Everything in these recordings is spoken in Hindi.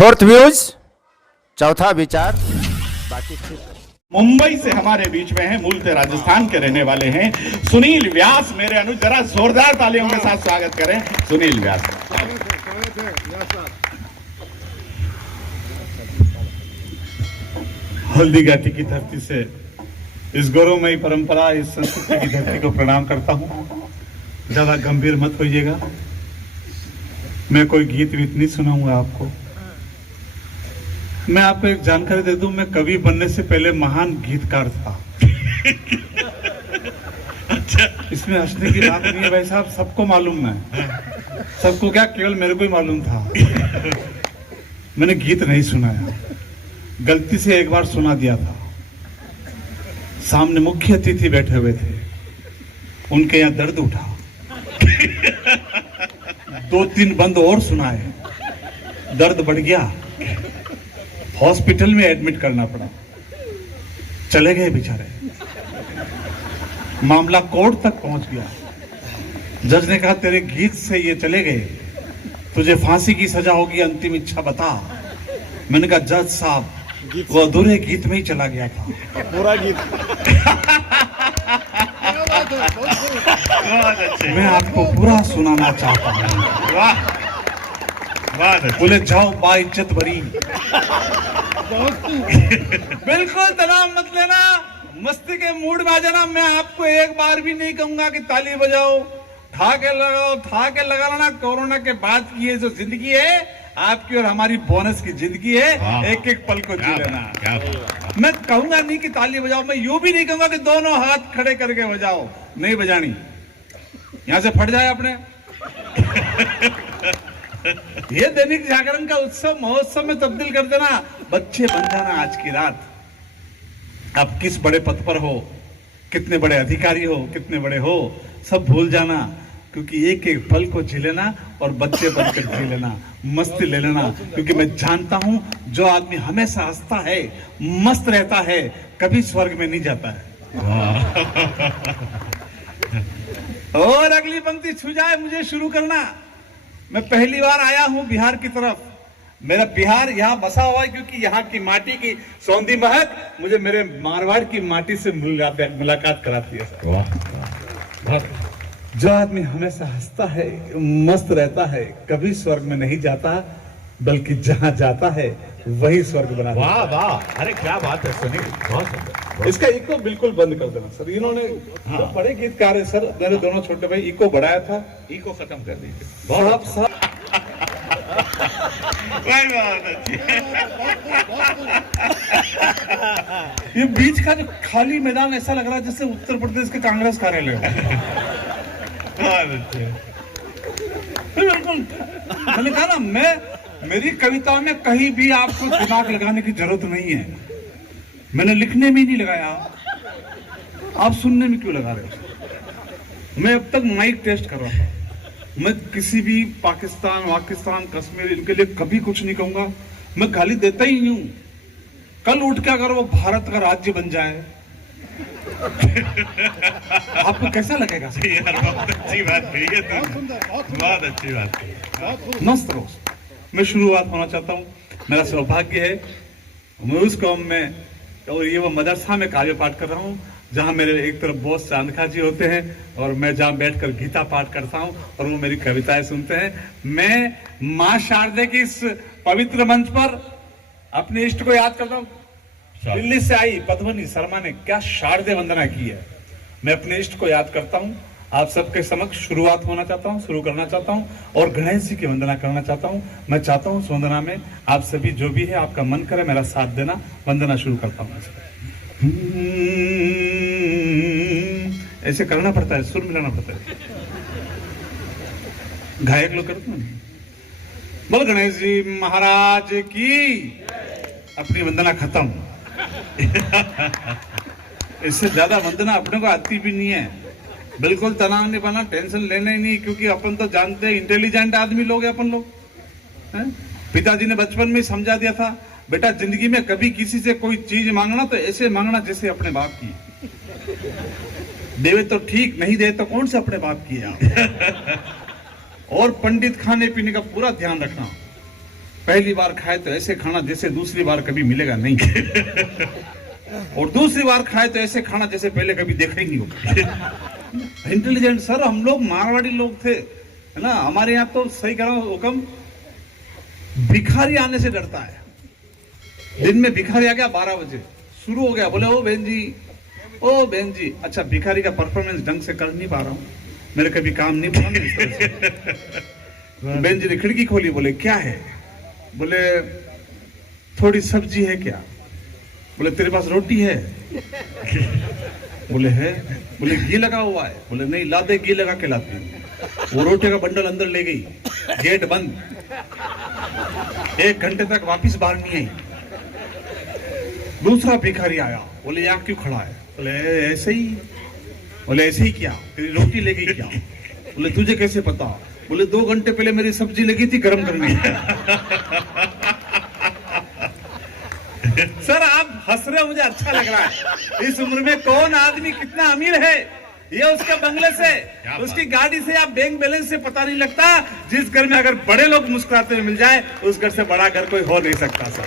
फोर्थ व्यूज, चौथा विचार, बाकी मुंबई से हमारे बीच में है, मूलतः राजस्थान के रहने वाले हैं सुनील व्यास। मेरे अनुज जरा जोरदार तालियों के साथ स्वागत करें सुनील व्यास। हल्दी घाटी की धरती से इस गौरवमयी परंपरा, इस संस्कृति की धरती को प्रणाम करता हूं। ज्यादा गंभीर मत होइएगा, मैं कोई गीत वीत नहीं सुनाऊंगा आपको। मैं आपको एक जानकारी दे दूं, मैं कवि बनने से पहले महान गीतकार था। अच्छा, इसमें हंसने की बात नहीं है भाई साहब, सबको मालूम है। सबको क्या, केवल मेरे को ही मालूम था। मैंने गीत नहीं सुनाया, गलती से एक बार सुना दिया था। सामने मुख्य अतिथि बैठे हुए थे, उनके यहाँ दर्द उठा। 2-3 बंद और सुनाए, दर्द बढ़ गया, हॉस्पिटल में एडमिट करना पड़ा। चले गए बेचारे, मामला कोर्ट तक पहुंच गया। जज ने कहा तेरे गीत से ये चले गए, तुझे फांसी की सजा होगी, अंतिम इच्छा बता। मैंने कहा जज साहब, वो अधूरे गीत में ही चला गया था, पूरा गीत। मैं आपको पूरा सुनाना चाहता हूँ। वाह, बोले जाओ बा इज्जत बरी। बिल्कुल तनाव मत लेना, मस्ती के मूड में आ जाना। मैं आपको एक बार भी नहीं कहूंगा कि ताली बजाओ, था के लगाओ, था के लगा लेना। कोरोना के बाद की ये जो जिंदगी है आपकी और हमारी बोनस की जिंदगी है, एक एक पल को जी लेना। मैं कहूंगा नहीं कि ताली बजाओ, मैं यूं भी नहीं कहूंगा कि दोनों हाथ खड़े करके बजाओ, नहीं बजानी, यहां से फट जाए अपने। ये दैनिक जागरण का उत्सव महोत्सव में तब्दील कर देना, बच्चे बन जाना आज की रात। आप किस बड़े पद पर हो, कितने बड़े अधिकारी हो, कितने बड़े हो, सब भूल जाना, क्योंकि एक एक पल को जी लेना और बच्चे बनकर जी लेना, मस्ती ले लेना। क्योंकि मैं जानता हूं जो आदमी हमेशा हंसता है, मस्त रहता है, कभी स्वर्ग में नहीं जाता है। और अगली पंक्ति छू जाए मुझे शुरू करना। मैं पहली बार आया हूं बिहार की तरफ। मेरा बिहार यहाँ बसा हुआ है क्योंकि यहाँ की माटी की सौंधी महक मुझे मेरे मारवाड़ की माटी से मुलाकात कराती है सर। जो आदमी हमेशा हंसता है, मस्त रहता है, कभी स्वर्ग में नहीं जाता, बल्कि जहाँ जाता है वही स्वर्ग बना। वाह वाह, अरे क्या बात है सुनील, बहुत सुंदर। इसका इको बिल्कुल बंद कर देना सर। इन्होंने तो बड़े गीतकार है सर, मेरे दोनों छोटे भाई, इको बढ़ाया था, इको खत्म कर दीजिए। बहुत ये बीच का जो खाली मैदान ऐसा लग रहा है जैसे उत्तर प्रदेश के कांग्रेस कार्यालय हो। बिल्कुल, मैंने कहा ना, मेरी कविताओं में कहीं भी आपको दिमाग लगाने की जरूरत नहीं है। मैंने लिखने में ही नहीं लगाया, आप सुनने में क्यों लगा रहे हो? मैं अब तक माइक टेस्ट कर रहा था। मैं किसी भी पाकिस्तान, कश्मीर, इनके लिए कभी कुछ नहीं कहूंगा। मैं गाली देता ही नहीं हूं। कल उठ के अगर वो भारत का राज्य बन जाए आपको कैसा लगेगा? बहुत अच्छी बात कही है, बहुत अच्छी बात कही। मस्त रहो। मैं शुरुआत होना चाहता हूँ। मेरा सौभाग्य है मैं उस कौम में, और ये वो मदरसा में कार्य पाठ कर रहा हूँ जहाँ मेरे एक तरफ बॉस चांदखा जी होते हैं और मैं जहाँ बैठकर गीता पाठ करता हूँ और वो मेरी कविताएं सुनते हैं। मैं माँ शारदे की इस पवित्र मंच पर अपने इष्ट को याद करता हूँ। दिल्ली से आई पद्मनी शर्मा ने क्या शारदे वंदना की है। मैं अपने इष्ट को याद करता हूँ। आप सबके समक्ष शुरुआत होना चाहता हूँ, शुरू करना चाहता हूँ और गणेश जी की वंदना करना चाहता हूँ। मैं चाहता हूँ इस वंदना में आप सभी जो भी है, आपका मन करे मेरा साथ देना। वंदना शुरू करता हूँ। ऐसे करना पड़ता है, सुर मिलाना पड़ता है, गायक लोग करते हैं। बोल गणेश जी महाराज की। अपनी वंदना खत्म। इससे ज्यादा वंदना अपने को आती भी नहीं है। बिल्कुल तनाव नहीं बना, टेंशन लेना ही नहीं, क्योंकि अपन तो जानते हैं इंटेलिजेंट आदमी लोग हैं अपन लोग। पिताजी ने बचपन में समझा दिया था, बेटा जिंदगी में कभी किसी से कोई चीज मांगना तो ऐसे मांगना जैसे अपने बाप की। देवे तो ठीक, नहीं दे तो कौन से अपने बाप की है। और पंडित खाने पीने का पूरा ध्यान रखना। पहली बार खाए तो ऐसे खाना जैसे दूसरी बार कभी मिलेगा नहीं, और दूसरी बार खाए तो ऐसे खाना जैसे पहले कभी देखा ही नहीं होगा। इंटेलिजेंट सर, हम लोग मारवाड़ी लोग थे, है ना। हमारे यहाँ तो सही कह रहा हूँ हुक्म, भिखारी आने से डरता है। दिन में भिखारी आ गया 12 बजे, शुरू हो गया, बोले ओ बहन जी, ओ बहन जी। अच्छा, भिखारी का परफॉर्मेंस ढंग से कर नहीं पा रहा हूँ, मेरे कभी काम नहीं पड़ा इस तरह से। बहन जी ने खिड़की खोली, बोले क्या है? बोले थोड़ी सब्जी है क्या? बोले तेरे पास रोटी है? बोले है। बोले घी लगा हुआ है? बोले नहीं, ला दे, घी लगा के लाती हूँ। वो रोटी का बंडल अंदर ले गई, गेट बंद, 1 घंटे तक वापिस बाहर नहीं आई। दूसरा भिखारी आया, बोले यहाँ क्यों खड़ा है? बोले ऐसे ही। बोले ऐसे ही क्या? तेरी रोटी ले गई क्या? बोले तुझे कैसे पता? बोले 2 घंटे पहले मेरी सब्जी लगी थी गर्म करने। सर आप हंस रहे हो, मुझे अच्छा लग रहा है। इस उम्र में कौन आदमी कितना अमीर है, ये उसके बंगले से, उसकी गाड़ी से या बैंक बैलेंस से पता नहीं लगता। जिस घर में अगर बड़े लोग मुस्कुराते हुए मिल जाए, उस घर से बड़ा घर कोई हो नहीं सकता। सर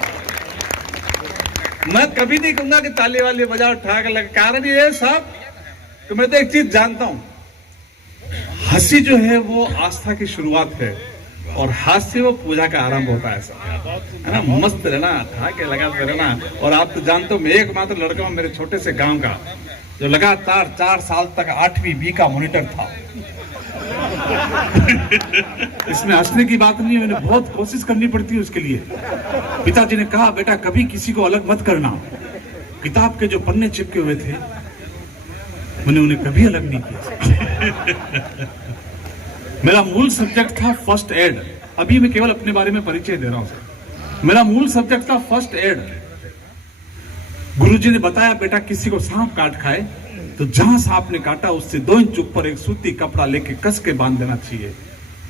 मैं कभी नहीं कहूंगा कि ताली वाली बजाओ ठाक लगे, कारण ये सब तो मैं तो एक चीज जानता हूं, हंसी जो है वो आस्था की शुरुआत है, और हास्य वो पूजा का आरंभ होता है। है ना, मस्त रहना, ठाके लगाते रहना। और आप तो जानते हो, मैं एकमात्र लड़का हूं मेरे छोटे से गांव का जो लगातार 4 साल तक 8वीं बी का मॉनिटर था। इसमें हंसने की बात नहीं है, मैंने बहुत कोशिश करनी पड़ती है उसके लिए। पिताजी ने कहा बेटा कभी किसी को अलग मत करना। किताब के जो पन्ने चिपके हुए थे मैंने उन्हें कभी अलग नहीं किया। मेरा मूल सब्जेक्ट था फर्स्ट एड। अभी मैं केवल अपने बारे में परिचय दे रहा हूं। मेरा मूल सब्जेक्ट था फर्स्ट एड। गुरुजी ने बताया बेटा किसी को सांप काट खाए तो जहां सांप ने काटा उससे 2 इंच ऊपर एक सूती कपड़ा लेके कस के बांध देना चाहिए।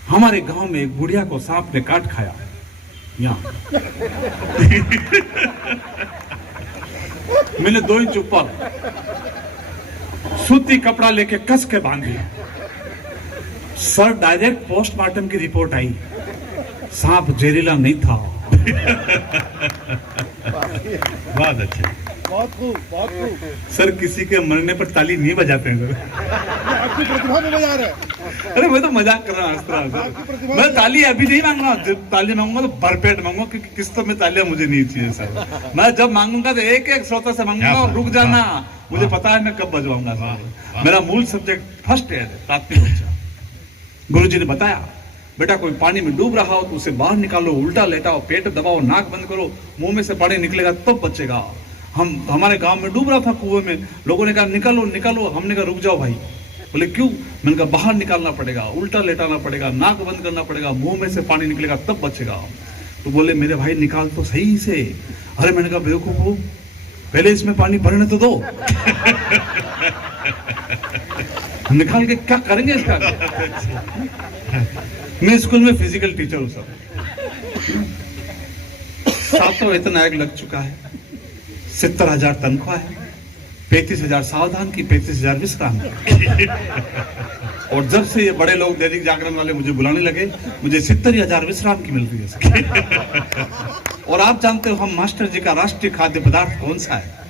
हमारे गांव में एक बुढ़िया को सांप ने काट खाया, यहां मैंने 2 इंच ऊपर सूती कपड़ा लेके कस के बांध दिया। सर डायरेक्ट पोस्टमार्टम की रिपोर्ट आई, सांप जहरीला नहीं था। बहुत अच्छे। बहुत खूब, बहुत खूब। सर किसी के मरने पर ताली नहीं बजाते हैं सर। आपकी प्रतिभा में बजा रहे हैं। अरे मैं तो मजाक कर रहा हूँ, हंस रहा हूँ सर। मैं ताली अभी नहीं मांग रहा हूँ, जब ताली मांगूंगा तो भरपेट मांगूंगा, क्योंकि किस्तों में तालियां मुझे नहीं चाहिए सर। मैं जब मांगूंगा तो एक एक श्रोता से मांगूंगा, और रुक जाना, मुझे पता है मैं कब बजवाऊंगा सर। मेरा मूल सब्जेक्ट फर्स्ट एड है, प्राथमिक उपचार। गुरुजी ने बताया बेटा कोई पानी में डूब रहा हो तो उसे बाहर निकालो, उल्टा लेटाओ, पेट दबाओ, नाक बंद करो, मुंह में से पानी निकलेगा तब बचेगा। हमारे गांव में डूब रहा था कुएं में, लोगों ने कहा निकालो निकालो, हमने कहा रुक जाओ भाई। बोले क्यों? मैंने कहा बाहर निकालना पड़ेगा, उल्टा लेटाना पड़ेगा, नाक बंद करना पड़ेगा, मुंह में से पानी निकलेगा तब बचेगा। तो बोले मेरे भाई निकाल तो सही से। अरे मैंने कहा बेवकूफ, पहले इसमें पानी भरने तो दो। निकाल के क्या करेंगे इसका? मैं स्कूल में फिजिकल टीचर हूं सर। 7 वेतन आयोग लग चुका है, 70,000 तनख्वाह है, 35,000 सावधान की, 35,000 विश्राम की। और जब से ये बड़े लोग दैनिक जागरण वाले मुझे बुलाने लगे, मुझे 70,000 विश्राम की मिल रही है सर। और आप जानते हो हम मास्टर जी का राष्ट्रीय खाद्य पदार्थ कौन सा है?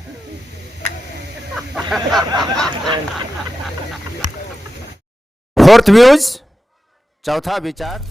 फोर्थ व्यूज, चौथा विचार।